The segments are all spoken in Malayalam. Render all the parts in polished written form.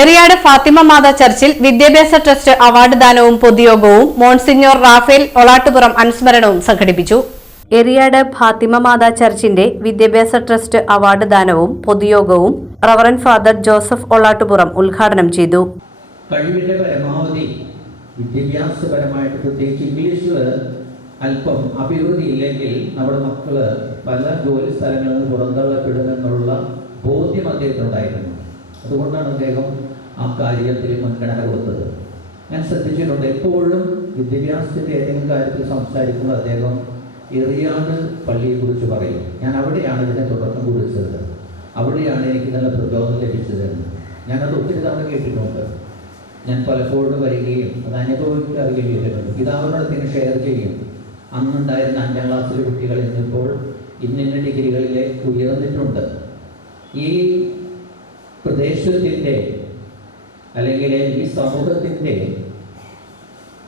എറിയാട് ഫാത്തിമ മാതാ ചർച്ചിൽ വിദ്യാഭ്യാസ ട്രസ്റ്റ് അവാർഡ് ദാനവും പൊതുയോഗവും മോൺസിഞ്ഞോർ റാഫേൽ ഒളാട്ടുപുറം അനുസ്മരണവും സംഘടിപ്പിച്ചു. എറിയാട് ഫാത്തിമ മാതാ ചർച്ചിന്റെ വിദ്യാഭ്യാസ ട്രസ്റ്റ് അവാർഡ് ദാനവും പൊതുയോഗവും റവറൻ ഫാദർ ജോസഫ് ഒളാട്ടുപുറം ഉദ്ഘാടനം ചെയ്തു. കഴിവിന്റെ പരമാവധി വിദ്യാഭ്യാസപരമായിട്ട് പ്രത്യേകിച്ച് ഇംഗ്ലീഷിൽ അല്പം അഭിവൃദ്ധി ഇല്ലെങ്കിൽ നമ്മുടെ മക്കള് പല ജോലി സ്ഥലങ്ങളിൽ നിന്ന് പുറന്തള്ളപ്പെടുമെന്നുള്ള ബോധ്യം അദ്ദേഹത്തിനുണ്ടായിരുന്നു. അതുകൊണ്ടാണ് അദ്ദേഹം ആ കാര്യത്തിൽ മുൻഗണന കൊടുത്തത്. ഞാൻ ശ്രദ്ധിച്ചിട്ടുണ്ട്, എപ്പോഴും വിദ്യാഭ്യാസത്തിൻ്റെ ഏതെങ്കിലും കാര്യത്തിൽ സംസാരിക്കുമ്പോൾ അദ്ദേഹം എറിയാട് പള്ളിയെക്കുറിച്ച് പറയും. ഞാൻ അവിടെയാണ് ഇതിനെ തുടക്കം കുറിച്ചത്, അവിടെയാണ് എനിക്ക് നല്ല പ്രചോദനം ലഭിച്ചതെന്ന് ഞാനത് ഒത്തിരി തവണ കേട്ടിട്ടുണ്ട്. ഞാൻ പലപ്പോഴും വരികയും അത് അനുഭവിക്കുകയും ചെയ്തിട്ടുണ്ട്. ഇത് അവരോടത്തിന് ഷെയർ ചെയ്യും. അന്നുണ്ടായിരുന്ന 5ാം ക്ലാസ്സിലെ കുട്ടികൾ ഇന്നിപ്പോൾ ഇന്ന ഡിഗ്രികളിലേക്ക് ഉയർന്നിട്ടുണ്ട്. ഈ പ്രദേശത്തിൻ്റെ അല്ലെങ്കിൽ ഈ സമൂഹത്തിൻ്റെ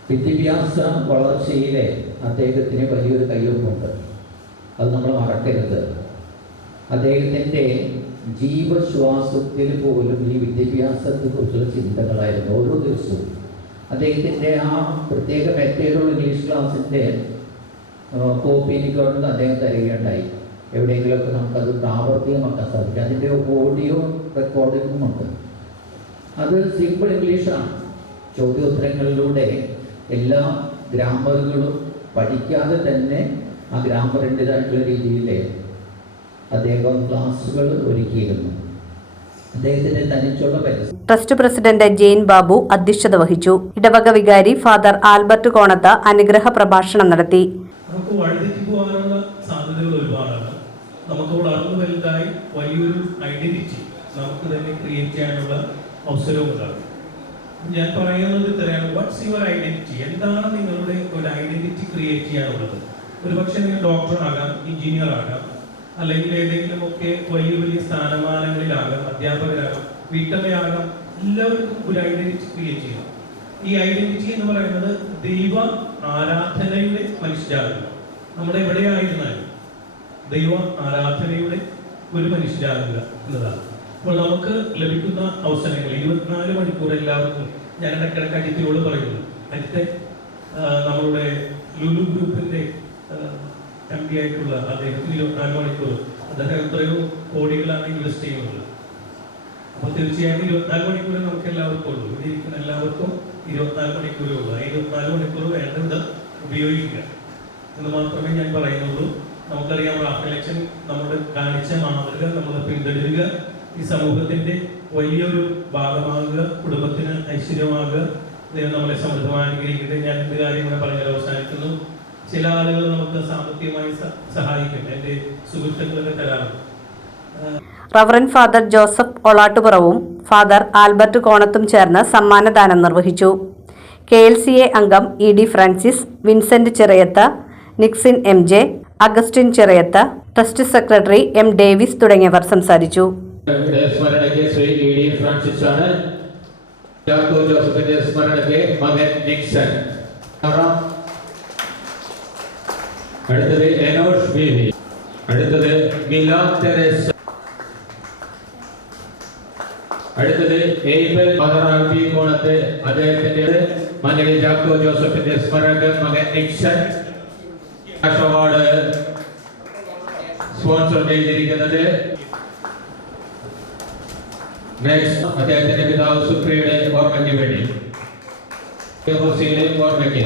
വിദ്യാഭ്യാസ വളർച്ചയിലെ അദ്ദേഹത്തിന് വലിയൊരു കയ്യൊപ്പുണ്ട്. അത് നമ്മൾ മറക്കരുത്. അദ്ദേഹത്തിൻ്റെ ജീവശ്വാസത്തിൽ പോലും ഈ വിദ്യാഭ്യാസത്തെക്കുറിച്ചുള്ള ചിന്തകളായിരുന്നു ഓരോ ദിവസവും. അദ്ദേഹത്തിൻ്റെ ആ പ്രത്യേക മെത്തേഡുള്ള ഇംഗ്ലീഷ് ക്ലാസ്സിൻ്റെ കോപ്പി എനിക്ക് അവിടുന്ന് അദ്ദേഹം തരികയുണ്ടായി. എവിടെയെങ്കിലുമൊക്കെ നമുക്കത് പ്രാവർത്തികമാക്കാൻ സാധിക്കും. അതിൻ്റെ ഓഡിയോ റെക്കോർഡിങ്ങുമുണ്ട്. അത് സിമ്പിൾ ഇംഗ്ലീഷാണ്. ചോദ്യോത്തരങ്ങളിലൂടെ എല്ലാ ഗ്രാമറുകളും പഠിക്കാതെ തന്നെ ആ ഗ്രാമറിൻ്റെതായിട്ടുള്ള രീതിയിൽ അദ്ദേഹം ക്ലാസ്സുകൾ ഒരുക്കിയിരുന്നു. അദ്ദേഹത്തിന്റെ തനിച്ചുള്ള പരിസ്ഥിതി. ട്രസ്റ്റ് പ്രസിഡന്റ് ജെയിൻ ബാബു അധ്യക്ഷത വഹിച്ചു. ഇടവക വികാരി ഫാദർ ആൽബർട്ട് കോണത്ത അനുഗ്രഹ പ്രഭാഷണം നടത്തി. നമുക്ക് വഴിതെറ്റിപ്പോകാനുള്ള സാധ്യതകൾ ഒരുപാടാണ്. നമുക്ക് വളർന്നു വലുതായി വലിയൊരു ഐഡന്റിറ്റി നമുക്ക് തന്നെ ക്രിയേറ്റ് ചെയ്യാനുള്ള അവസരവും ഉണ്ടാകും. ഞാൻ പറയുന്നത് ഇത്രയാണ്, വാട്ട്സ് യുവർ ഐഡന്റിറ്റി? എന്താണ് നിങ്ങളുടെ ഒരു ഐഡന്റിറ്റി ക്രിയേറ്റ് ചെയ്യാനുള്ളത്? ഒരു പക്ഷേ നിങ്ങൾ ഡോക്ടർ ആകാം, എഞ്ചിനീയർ ആകാം, അല്ലെങ്കിൽ ഏതെങ്കിലുമൊക്കെ വലിയ വലിയ സ്ഥാനമാനങ്ങളിലാകാം, അധ്യാപകരാകാം, വീട്ടമ്മയാകാം. എല്ലാവർക്കും ഒരു ഐഡന്റിറ്റി ക്രിയേറ്റ് ചെയ്യണം. ഈ ഐഡന്റിറ്റി എന്ന് പറയുന്നത് ദൈവ ആരാധനയുടെ മനുഷ്യരാകുക. നമ്മുടെ എവിടെയായിരുന്നാലും ദൈവ ആരാധനയുടെ ഒരു മനുഷ്യരാകുക എന്നതാണ്. അപ്പോൾ നമുക്ക് ലഭിക്കുന്ന അവസരങ്ങൾ 24 മണിക്കൂർ എല്ലാവർക്കും, ഞാൻ ഇടയ്ക്കിടയ്ക്ക് അജിത്തിയോട് പറയുന്നു, അടുത്ത നമ്മളുടെ ലുലു ഗ്രൂപ്പിന്റെ MD ആയിട്ടുള്ള അദ്ദേഹത്തിന് 24 മണിക്കൂർ, അദ്ദേഹം എത്രയോ കോടികളാണ് ഇൻവെസ്റ്റ് ചെയ്യുന്നത്. അപ്പോൾ തീർച്ചയായും 24 മണിക്കൂർ നമുക്ക് എല്ലാവർക്കും ഉള്ളൂ. ഇവിടെ ഇരിക്കുന്ന എല്ലാവർക്കും 24 മണിക്കൂറേ ഉള്ളൂ. 24 മണിക്കൂർ വേണ്ടത് ഉപയോഗിക്കുക എന്ന് മാത്രമേ ഞാൻ പറയുന്നുള്ളൂ. നമുക്കറിയാം, റാഫേലച്ചൻ നമ്മുടെ കാണിച്ച മാതൃക നമ്മൾ പിന്തുടരുക, ഈ സമൂഹത്തിന്റെ വലിയൊരു ഭാഗമാകുക, കുടുംബത്തിന് ഐശ്വര്യമാകുക. ദൈവം നമ്മളെ സമൃദ്ധമായിരിക്കട്ടെ. ഞാൻ എന്ത് കാര്യം കൂടെ പറഞ്ഞാൽ അവസാനിക്കുന്നു. ചില ആളുകൾ നമുക്ക് സാമ്പത്തികമായി സഹായിക്കും. എൻ്റെ സുഹൃത്തുക്കളൊക്കെ തരാറുണ്ട്. റവറൻ ഫാദർ ജോസഫ് ഒളാട്ടുപുറവും ഫാദർ ആൽബർട്ട് കോണത്തും ചേർന്ന് സമ്മാനദാനം നിർവഹിച്ചു. KLCA അംഗം ED Francis, Vincent Chirayath, Nixin MJ, Augustine Chirayath, trust secretary M Davis തുടങ്ങിയവർ സംസാരിച്ചു. അടുത്തത് എനോഷ് ബേബി, അടുത്തത് മിലാ തെരേസ, അടുത്തത് എയ്ബൽ മദറാബി കോണത്തെ അദ്ദേഹത്തിന്റെ മകൻ ജാക്കോ ജോസഫിന്റെ സ്മരണ മകൻ നിക്സൺ അവാർഡ് സ്പോൺസർ ചെയ്തിരിക്കുന്നത്. നെക്സ്റ്റ് അദ്ദേഹത്തിന്റെ പിതാവ് സുപ്രിയയുടെ ഓർമ്മയ്ക്ക് വേണ്ടി ഓർമ്മയ്ക്ക്